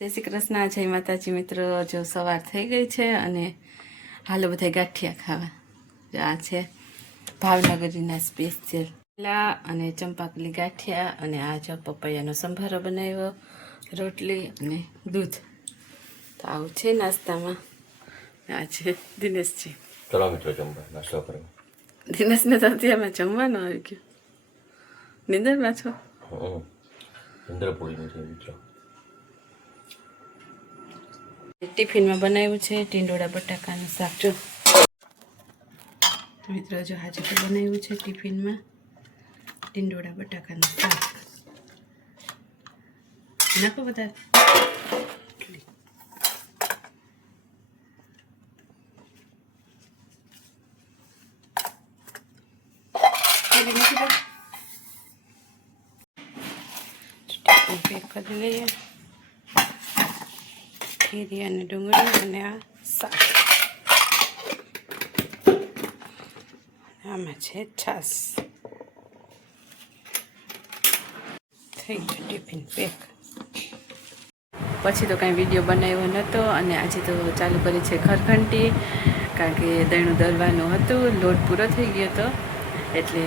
જય શ્રી કૃષ્ણ, જય માતાજી મિત્રો। જો સવાર થઈ ગઈ છે અને હાલો બધા ગાંઠિયા ખાવા। જો આ છે ભાવનગરીના સ્પેશિયલ અને ચંપાકલી ગાંઠિયા અને આ જો પપૈયાનો સંભારો બનાવ્યો, રોટલી અને દૂધ। તો આવું છે નાસ્તામાં। આ છે દિનેશજી। ચલો મિત્રો જમવા નાસ્તો કરવા। દિનેશને તો અત્યારમાં જમવાનું આવી ગયું। નિંદરમાં છો? નિંદર પૂરી છે મિત્રો। ટિફિનમાં બનાવ્યું છે ટીંડોળા બટાકાનું શાક। જો મિત્રો જો આજે તો બનાવ્યું છે ટિફિનમાં ટીંડોળા બટાકાનું શાક। નાખો બધા પેક કરી લઈએ। ખીરી અને ડુંગળી અને આ શાક, આમાં છે છાશ। થઈ ગયું ટિફિન પેક। પછી તો કાંઈ વિડીયો બનાવ્યો નહોતો અને આજે તો ચાલુ કરી છે ઘરઘંટી, કારણ કે દહીંનું દળવાનું હતું, લોટ પૂરો થઈ ગયો હતો એટલે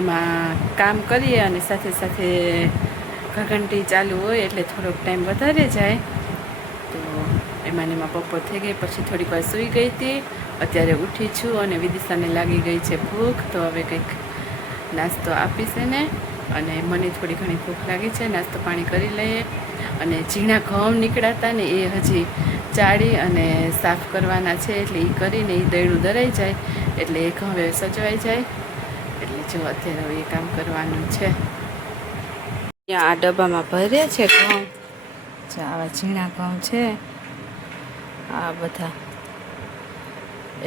એમાં કામ કરીએ અને સાથે સાથે ઘરઘંટી ચાલુ હોય એટલે થોડોક ટાઈમ વધારે જાય। તો એમાં બપોર થઈ ગઈ, પછી થોડીક વાર સૂઈ ગઈ હતી। અત્યારે ઉઠી છું અને વિદિશાને લાગી ગઈ છે ભૂખ, તો હવે કંઈક નાસ્તો આપીશ એને અને મને થોડી ઘણી ભૂખ લાગી છે, નાસ્તો પાણી કરી લઈએ। અને ઝીણા ઘઉં નીકળાતા ને એ હજી ચાળી અને સાફ કરવાના છે, એટલે એ કરીને એ દળનું દળાઈ જાય એટલે એ ઘઉં હવે સચવાઈ જાય, એટલે જો અત્યારે હવે એ કામ કરવાનું છે। ત્યાં આ ડબ્બામાં ભર્યા છે ઘઉં, આવા ઝીણા ઘઉં છે આ બધા,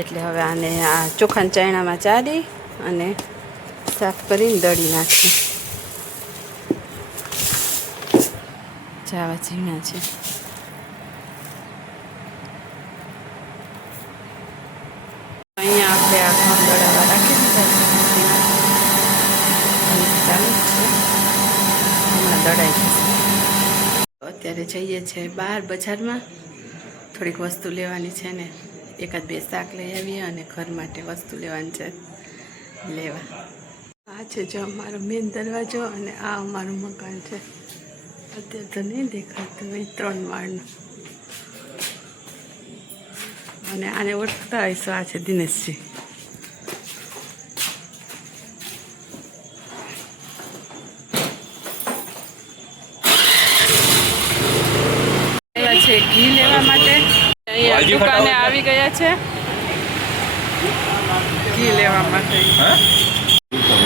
એટલે હવે આને આ ચોખાના ચાયણામાં ચાળી અને સાફ કરીને દળી નાખી। આવા ઝીણા છે। અહીંયા આપણે આ ઘઉં દળાવવા રાખી દીધા છે, ચાલુ જ છે, હમણાં દળાઈ જશે। અત્યારે જઈએ છીએ બહાર બજારમાં, થોડીક વસ્તુ લેવાની છે ને, એકાદ બે શાક લઈ આવીએ અને ઘર માટે વસ્તુ લેવાની છે લેવા। આ છે જો અમારો મેન દરવાજો અને આ અમારું મકાન છે। અત્યારે તો નહીં દેખાતું હોય, 3 માળનું। અને આને ઓળખતા હશો, આ છે દિનેશજી। છે ઘી લેવા માટે, અહીંયા દુકાને આવી ગયા છે ઘી લેવા માટે।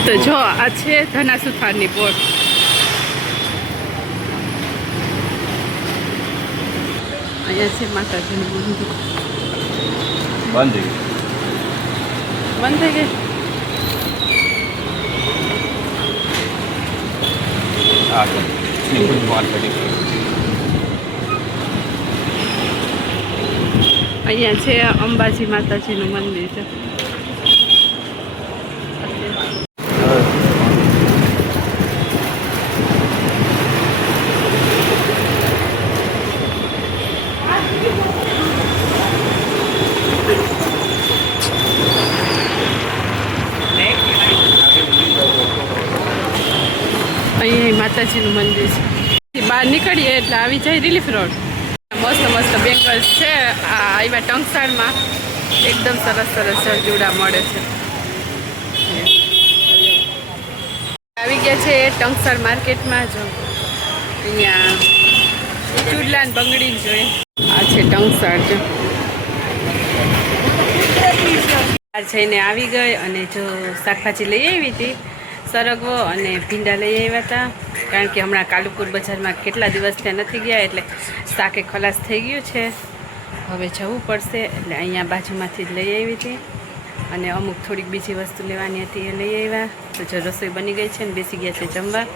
તો જો આ છે ધના સુથારની બોટ। અહીંયા છે માતાજીનું મંદિર। બંધ થઈ ગઈ અહીંયા છે અંબાજી માતાજીનું મંદિર છે। અહીંયા માતાજીનું મંદિર છે। બહાર નીકળીએ એટલે આવી જાય રિલીફ રોડ। મસ્ત મસ્ત બેંગલ્સ છે આ આવ્યા ટંકસાળમાં, એકદમ સરસ સરસ જરજુડા મળે છે। આવી ગયા છે ટંકસાળ માર્કેટમાં। જો અહીંયા ચૂડલા ને બંગડી જોઈએ, આ છે ટંકસાળ। જો બહાર જઈને આવી ગઈ અને જો શાકભાજી લઈ આવી હતી, સરગવો અને ભીંડા લઈ આવ્યા હતા, કારણ કે હમણાં કાલુપુર બજારમાં કેટલા દિવસ ત્યાં નથી ગયા એટલે શાકે ખલાસ થઈ ગયું છે, હવે જવું પડશે, એટલે અહીંયા બાજુમાંથી જ લઈ આવી હતી। અને અમુક થોડીક બીજી વસ્તુ લેવાની હતી એ લઈ આવ્યા। તો જો રસોઈ બની ગઈ છે ને બેસી ગયા છે જમવા।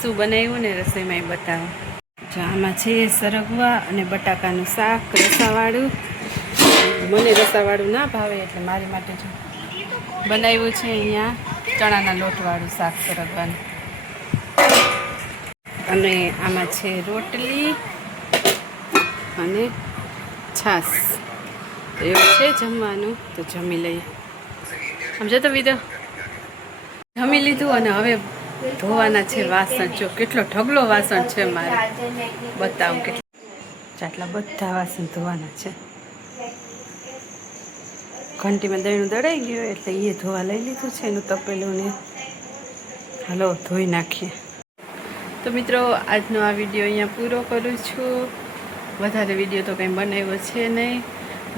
શું બનાવ્યું ને રસોઈમાં એ બતાવો। જો આમાં છે સરગવા અને બટાકાનું શાક રસાવાળું। મને રસાવાળું ના ભાવે એટલે મારી માટે જો બનાવ્યું છે અહીંયા ચણાના લોટવાળું શાક સરગવાનું। અને આમાં છે રોટલી અને છાશ. તો એવું છે જમવાનું, તો જમી લઈએ. સમજો તો વિડીયો જમી લીધું અને હવે ધોવાના છે વાસણ. જો કેટલો ઢગલો વાસણ છે મારે, બતાવું કેટલું. આટલા બધા વાસણ ધોવાના છે. ઘંટીમાં દહીંનું દળાઈ ગયું એટલે એ ધોવા લઈ લીધું છે એનું તપેલું ને. હાલો ધોઈ નાખીએ. તો મિત્રો આજનો આ વિડીયો અહીંયા પૂરો કરું છું. વધારે વિડીયો તો કંઈ બનાવ્યો છે નહીં.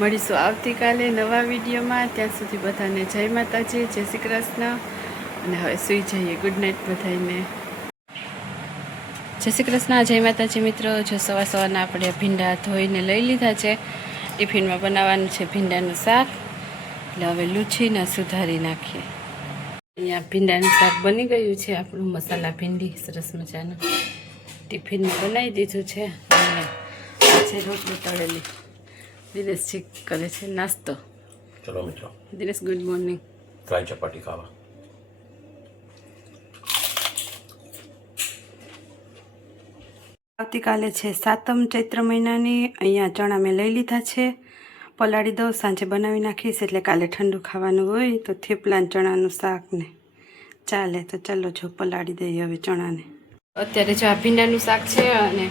મળીશું આવતીકાલે નવા વિડીયોમાં. ત્યાં સુધી બધાને જય માતાજી, જય શ્રી કૃષ્ણ. અને હવે સૂઈ જઈએ. ગુડ નાઇટ બધાને. જય શ્રી કૃષ્ણ, જય માતાજી મિત્રો. જો સવારના આપણે ભીંડા ધોઈને લઈ લીધા છે. ટિફિનમાં બનાવવાનું છે ભીંડાનું શાક. એટલે હવે લૂછીને સુધારી નાખીએ. અહીંયા ભીંડાનું શાક બની ગયું છે આપણું. મસાલા ભીંડી સરસ મજાનું ટિફિનમાં બનાવી દીધું છે. અને છે રોટલી તળેલી. દિનેશજી કરે છે નાસ્તો. ચલો મિત્રો, દિનેશ ગુડ મોર્નિંગ. ફ્રાય ચપાટી ખાવા. આવતીકાલે છે સાતમ ચૈત્ર મહિનાની. અહીંયા ચણા મેં લઈ લીધા છે, પલાળી દઉં, સાંજે બનાવી નાખીશ. એટલે કાલે ઠંડુ ખાવાનું હોય તો થેપલા ચણાનું શાક ને ચાલે. તો ચાલો જો પલાળી દઈએ હવે ચણાને. અત્યારે જો આ ભીંડાનું શાક છે અને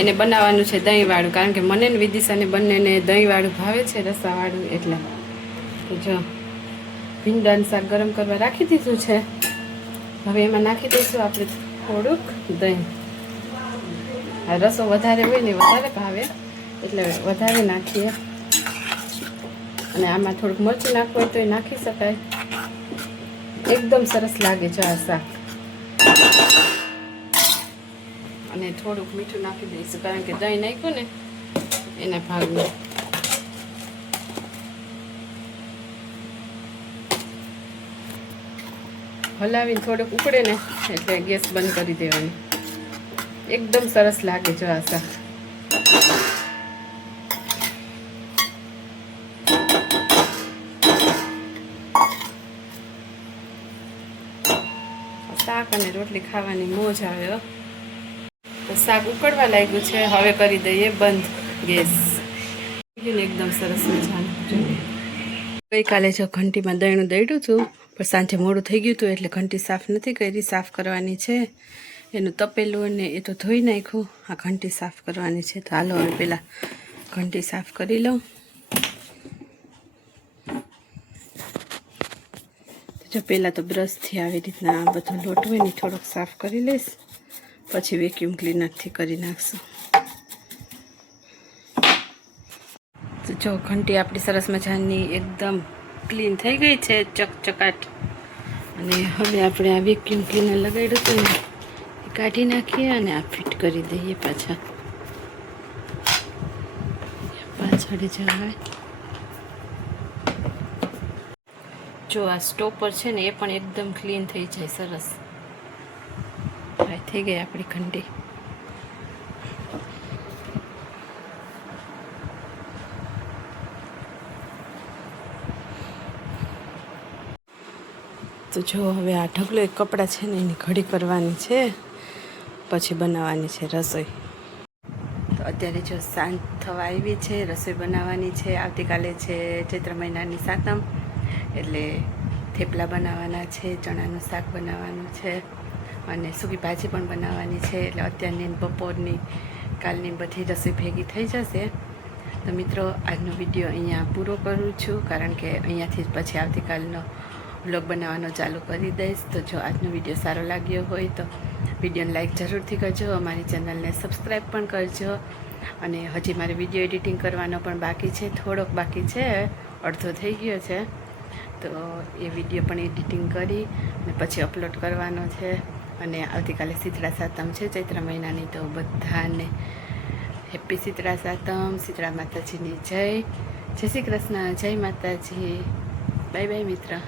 એને બનાવવાનું છે દહીંવાળું, કારણ કે મને ને વિદિશાને બંનેને દહીંવાળું ભાવે છે, રસાવાળું. એટલે તો જો ભીંડાનું શાક ગરમ કરવા રાખી દીધું છે. હવે એમાં નાખી દઈશું આપણે થોડુંક દહીં. આ રસો વધારે હોય ને વધારે ભાવે એટલે વધારે નાખીએ. અને આમાં થોડુંક મરચું નાખવું હોય તો એ નાખી શકાય. એકદમ સરસ લાગે છે આ શાક. અને થોડુંક મીઠું નાખી દઈશું, કારણ કે દહીં નાખ્યું ને એના ભાગમાં. હલાવીને થોડુંક ઉકળે ને એટલે ગેસ બંધ કરી દેવાની. એકદમ સરસ લાગે છે આ શાક. શાક અને રોટલી ખાવાની મોજ આવે. તો શાક ઉકળવા લાગ્યું છે, હવે કરી દઈએ બંધ ગેસ. એકદમ સરસ મજાનું. ગઈકાલે જો ઘંટીમાં દહીંનું દળ્યું હતું, પણ સાંજે મોડું થઈ ગયું હતું એટલે ઘંટી સાફ નથી કરી. સાફ કરવાની છે. એનું તપેલું ને એ તો ધોઈ નાખ્યું. આ ઘંટી સાફ કરવાની છે. તો હાલો હવે પહેલાં ઘંટી સાફ કરી લઉં. જો પહેલાં તો બ્રશથી આવી રીતના આ બધું લોટ હોય ને થોડોક સાફ કરી લઈશ, પછી વેક્યુમ ક્લીનરથી કરી નાખશું. તો જો ઘંટી આપણી સરસ મજાની એકદમ ક્લીન થઈ ગઈ છે, ચકચકાટ. અને હવે આપણે આ વેક્યુમ ક્લીનર લગાડ્યું હતું ને એ કાઢી નાખીએ અને આ ફિટ કરી દઈએ પાછળ જવાય. જો આ સ્ટોપર છે ને એ પણ એકદમ ક્લીન થઈ જાય સરસ. થઈ ગઈ આપણી ઘંટી. તો જો હવે આ ઢગલો એક કપડાં છે ને એની ઘડી કરવાની છે, પછી બનાવવાની છે રસોઈ. તો અત્યારે જો સાંજ થવા આવી છે, રસોઈ બનાવવાની છે. આવતીકાલે છે ચૈત્ર મહિનાની સાતમ, એટલે થેપલા બનાવવાના છે, ચણાનું શાક બનાવવાનું છે અને સૂકી ભાજી પણ બનાવવાની છે. એટલે અત્યારની બપોરની કાલની બધી રસોઈ ભેગી થઈ જશે. તો મિત્રો આજનો વિડીયો અહીંયા પૂરો કરું છું, કારણ કે અહીંયાથી જ પછી આવતીકાલનો વ્લોગ બનાવવાનો ચાલુ કરી દઈશ. તો જો આજનો વિડીયો સારો લાગ્યો હોય તો વિડીયોને લાઈક જરૂરથી કરજો, અમારી ચેનલને સબસ્ક્રાઈબ પણ કરજો. અને હજી મારે વિડીયો એડિટિંગ કરવાનો પણ બાકી છે, થોડોક બાકી છે, અડધો થઈ ગયો છે. તો એ વિડીયો પણ એડિટિંગ કરી અને પછી અપલોડ કરવાનો છે. અને આવતીકાલે શીતળા સાતમ છે ચૈત્ર મહિનાની. તો બધાને હેપી શીતળા સાતમ. શીતળા માતાજીની જય. જય શ્રી કૃષ્ણ. જય માતાજી. બાય બાય મિત્ર.